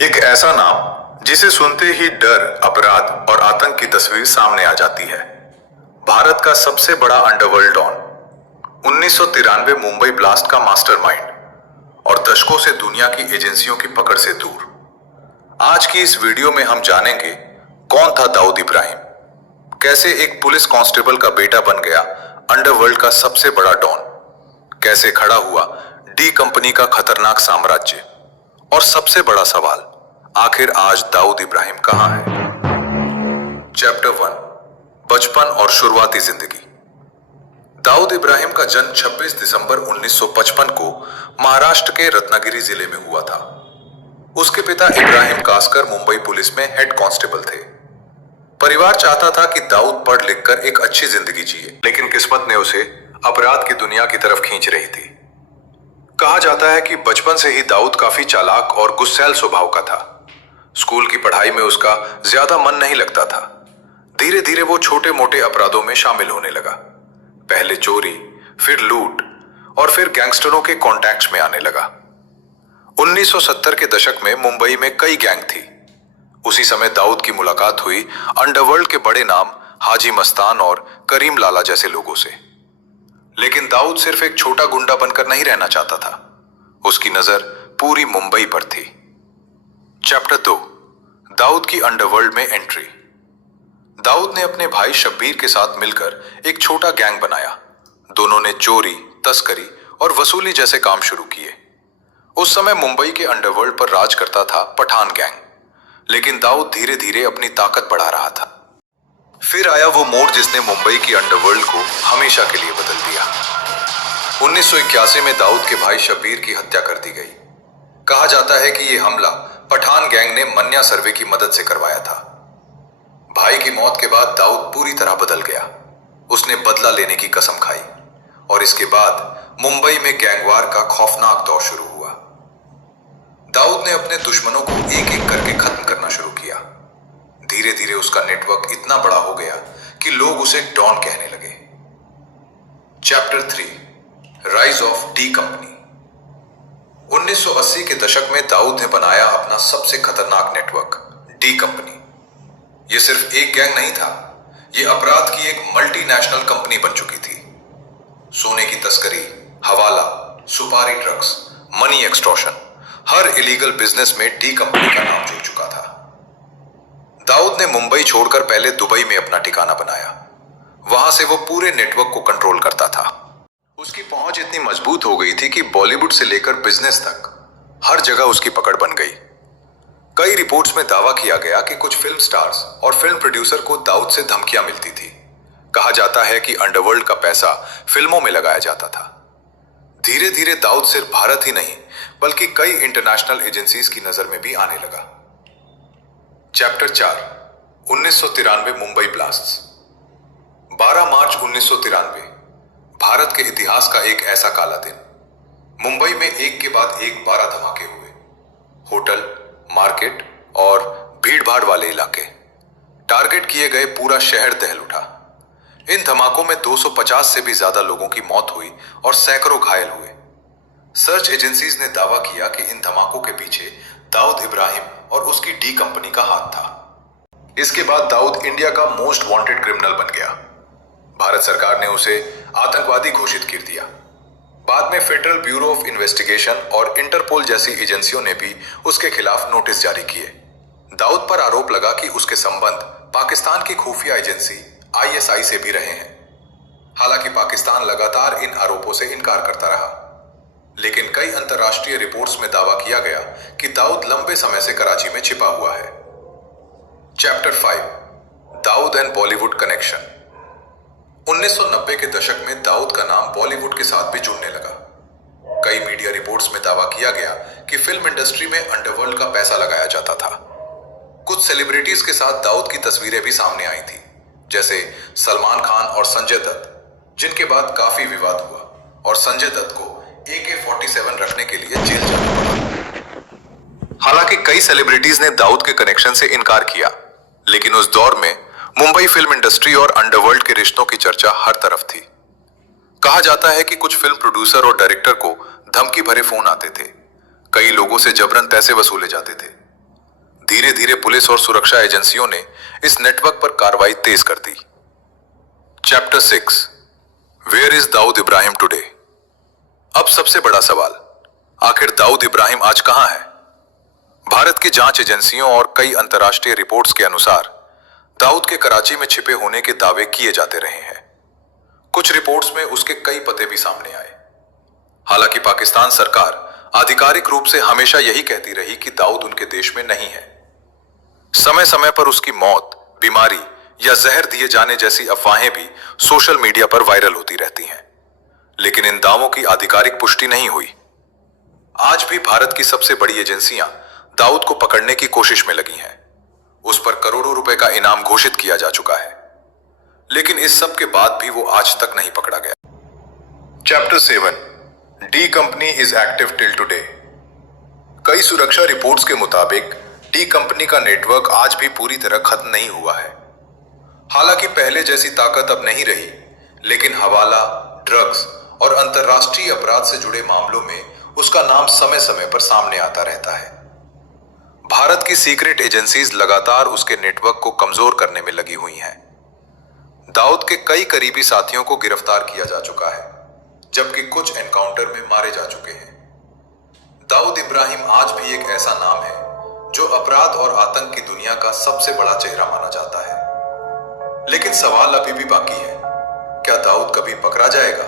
एक ऐसा नाम जिसे सुनते ही डर, अपराध और आतंक की तस्वीर सामने आ जाती है। भारत का सबसे बड़ा अंडरवर्ल्ड डॉन, 1993 मुंबई ब्लास्ट का मास्टरमाइंड और दशकों से दुनिया की एजेंसियों की पकड़ से दूर। आज की इस वीडियो में हम जानेंगे कौन था दाऊद इब्राहिम, कैसे एक पुलिस कांस्टेबल का बेटा बन गया अंडरवर्ल्ड का सबसे बड़ा डॉन, कैसे खड़ा हुआ डी कंपनी का खतरनाक साम्राज्य, और सबसे बड़ा सवाल, आखिर आज दाऊद इब्राहिम कहां है। चैप्टर 1, बचपन और शुरुआती जिंदगी। दाऊद इब्राहिम का जन्म 26 दिसंबर 1955 को महाराष्ट्र के रत्नागिरी जिले में हुआ था। उसके पिता इब्राहिम कासकर मुंबई पुलिस में हेड कांस्टेबल थे। परिवार चाहता था कि दाऊद पढ़ लिखकर एक अच्छी जिंदगी जिए, लेकिन किस्मत ने उसे अपराध की दुनिया की तरफ खींच रही थी। कहा जाता है कि बचपन से ही दाऊद काफी चालाक और गुस्सैल स्वभाव का था। स्कूल की पढ़ाई में उसका ज्यादा मन नहीं लगता था। धीरे धीरे वो छोटे मोटे अपराधों में शामिल होने लगा। पहले चोरी, फिर लूट और फिर गैंगस्टरों के कॉन्टैक्ट्स में आने लगा। 1970 के दशक में मुंबई में कई गैंग थी। उसी समय दाऊद की मुलाकात हुई अंडरवर्ल्ड के बड़े नाम हाजी मस्तान और करीम लाला जैसे लोगों से। लेकिन दाऊद सिर्फ एक छोटा गुंडा बनकर नहीं रहना चाहता था। उसकी नजर पूरी मुंबई पर थी। चैप्टर 2, दाऊद की अंडरवर्ल्ड में एंट्री। दाऊद ने अपने भाई शब्बीर के साथ मिलकर एक छोटा गैंग बनाया। दोनों ने चोरी, तस्करी और वसूली जैसे काम शुरू किए। उस समय मुंबई के अंडरवर्ल्ड पर राज करता था पठान गैंग, लेकिन दाऊद धीरे धीरे अपनी ताकत बढ़ा रहा था। फिर आया वो मोड़ जिसने मुंबई की अंडरवर्ल्ड को हमेशा के लिए बदल दिया। 1981 में दाऊद के भाई शब्बीर की हत्या कर दी गई। कहा जाता है कि यह हमला पठान गैंग ने मन्या सर्वे की मदद से करवाया था। भाई की मौत के बाद दाऊद पूरी तरह बदल गया। उसने बदला लेने की कसम खाई और इसके बाद मुंबई में गैंगवार का खौफनाक दौर शुरू हुआ। दाऊद ने अपने दुश्मनों को एक एक करके खत्म करना शुरू किया। धीरे धीरे उसका नेटवर्क इतना बड़ा हो गया कि लोग उसे डॉन कहने लगे। Chapter 3, rise of D company. 1980 के दशक में दाऊद ने बनाया अपना सबसे खतरनाक नेटवर्क, डी कंपनी। यह सिर्फ एक गैंग नहीं था, यह अपराध की एक मल्टीनेशनल कंपनी बन चुकी थी। सोने की तस्करी, हवाला, सुपारी ड्रग्स, मनी एक्सटॉर्शन, हर इलीगल बिजनेस में डी कंपनी का नाम जुड़ चुका था। दाऊद ने मुंबई छोड़कर पहले दुबई में अपना ठिकाना बनाया। वहां से वो पूरे नेटवर्क को कंट्रोल करता था। उसकी पहुंच इतनी मजबूत हो गई थी कि बॉलीवुड से लेकर बिजनेस तक हर जगह उसकी पकड़ बन गई। कई रिपोर्ट्स में दावा किया गया कि कुछ फिल्म स्टार्स और फिल्म प्रोड्यूसर को दाऊद से धमकियां मिलती थी। कहा जाता है कि अंडरवर्ल्ड का पैसा फिल्मों में लगाया जाता था। धीरे धीरे दाऊद सिर्फ भारत ही नहीं बल्कि कई इंटरनेशनल एजेंसीज की नजर में भी आने लगा। Chapter 4, 1993 Mumbai blasts. 12 मार्च 1993 भारत के इतिहास का एक ऐसा काला दिन। मुंबई में एक के बाद एक 12 धमाके हुए। होटल, मार्केट और भीड़भाड़ वाले इलाके टारगेट किए गए। पूरा शहर दहल उठा। इन धमाकों में 250 से भी ज्यादा लोगों की मौत हुई और सैकड़ों घायल हुए। सर्च एजेंसीज ने दावा किया कि इन धमाकों के पीछे दाऊद इब्राहिम और उसकी डी कंपनी का हाथ था। इसके बाद दाऊद इंडिया का मोस्ट वांटेड क्रिमिनल बन गया। भारत सरकार ने उसे आतंकवादी घोषित कर दिया। बाद में फेडरल ब्यूरो ऑफ इन्वेस्टिगेशन और इंटरपोल जैसी एजेंसियों ने भी उसके खिलाफ नोटिस जारी किए। दाऊद पर आरोप लगा कि उसके संबंध पाकिस्तान की खुफिया एजेंसी ISI से भी रहे हैं। हालांकि पाकिस्तान लगातार इन आरोपों से इनकार करता रहा, लेकिन कई अंतर्राष्ट्रीय रिपोर्ट्स में दावा किया गया कि दाऊद लंबे समय से कराची में छिपा हुआ है। Chapter 5, Dawood and Bollywood connection. 1990 के दशक में दाऊद का नाम बॉलीवुड के साथ भी जुड़ने लगा। कई मीडिया रिपोर्ट्स में दावा किया गया कि फिल्म इंडस्ट्री में अंडरवर्ल्ड का पैसा लगाया जाता था। कुछ सेलिब्रिटीज के साथ दाऊद की तस्वीरें भी सामने आई थी, जैसे सलमान खान और संजय दत्त, जिनके बाद काफी विवाद हुआ और संजय दत्त को AK-47 रखने के लिए जेल जाना पड़ा। हालांकि कई सेलिब्रिटीज ने दाऊद के कनेक्शन से इनकार किया, लेकिन उस दौर में मुंबई फिल्म इंडस्ट्री और अंडरवर्ल्ड के रिश्तों की चर्चा हर तरफ थी। कहा जाता है कि कुछ फिल्म प्रोड्यूसर और डायरेक्टर को धमकी भरे फोन आते थे। कई लोगों से जबरन पैसे वसूले जाते थे। धीरे धीरे पुलिस और सुरक्षा एजेंसियों ने इस नेटवर्क पर कार्रवाई तेज कर दी। Chapter 6 where is Dawood Ibrahim today. अब सबसे बड़ा सवाल, आखिर दाऊद इब्राहिम आज कहां है? भारत की जांच एजेंसियों और कई अंतर्राष्ट्रीय रिपोर्ट्स के अनुसार दाऊद के कराची में छिपे होने के दावे किए जाते रहे हैं। कुछ रिपोर्ट्स में उसके कई पते भी सामने आए। हालांकि पाकिस्तान सरकार आधिकारिक रूप से हमेशा यही कहती रही कि दाऊद उनके देश में नहीं है। समय समय पर उसकी मौत, बीमारी या जहर दिए जाने जैसी अफवाहें भी सोशल मीडिया पर वायरल होती रहती हैं, लेकिन इन दावों की आधिकारिक पुष्टि नहीं हुई। आज भी भारत की सबसे बड़ी एजेंसियां दाऊद को पकड़ने की कोशिश में लगी हैं। उस पर करोड़ों रुपए का इनाम घोषित किया जा चुका है, लेकिन इस सब के बाद भी वो आज तक नहीं पकड़ा गया। Chapter 7 D company is active till today. कई सुरक्षा रिपोर्ट्स के मुताबिक डी कंपनी का नेटवर्क आज भी पूरी तरह खत्म नहीं हुआ है। हालांकि पहले जैसी ताकत अब नहीं रही, लेकिन हवाला, ड्रग्स और अंतर्राष्ट्रीय अपराध से जुड़े मामलों में उसका नाम समय समय पर सामने आता रहता है। भारत की सीक्रेट एजेंसीज लगातार उसके नेटवर्क को कमजोर करने में लगी हुई हैं। दाऊद के कई करीबी साथियों को गिरफ्तार किया जा चुका है, जबकि कुछ एनकाउंटर में मारे जा चुके हैं। दाऊद इब्राहिम आज भी एक ऐसा नाम है जो अपराध और आतंक की दुनिया का सबसे बड़ा चेहरा माना जाता है। लेकिन सवाल अभी भी बाकी है, क्या दाऊद कभी पकड़ा जाएगा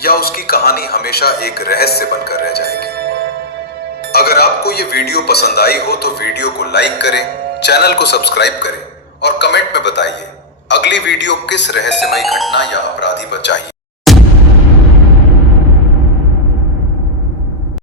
या उसकी कहानी हमेशा एक रहस्य बनकर रह जाएगी? अगर आपको ये वीडियो पसंद आई हो तो वीडियो को लाइक करें, चैनल को सब्सक्राइब करें और कमेंट में बताइए अगली वीडियो किस रहस्यमयी घटना या अपराधी पर चाहिए।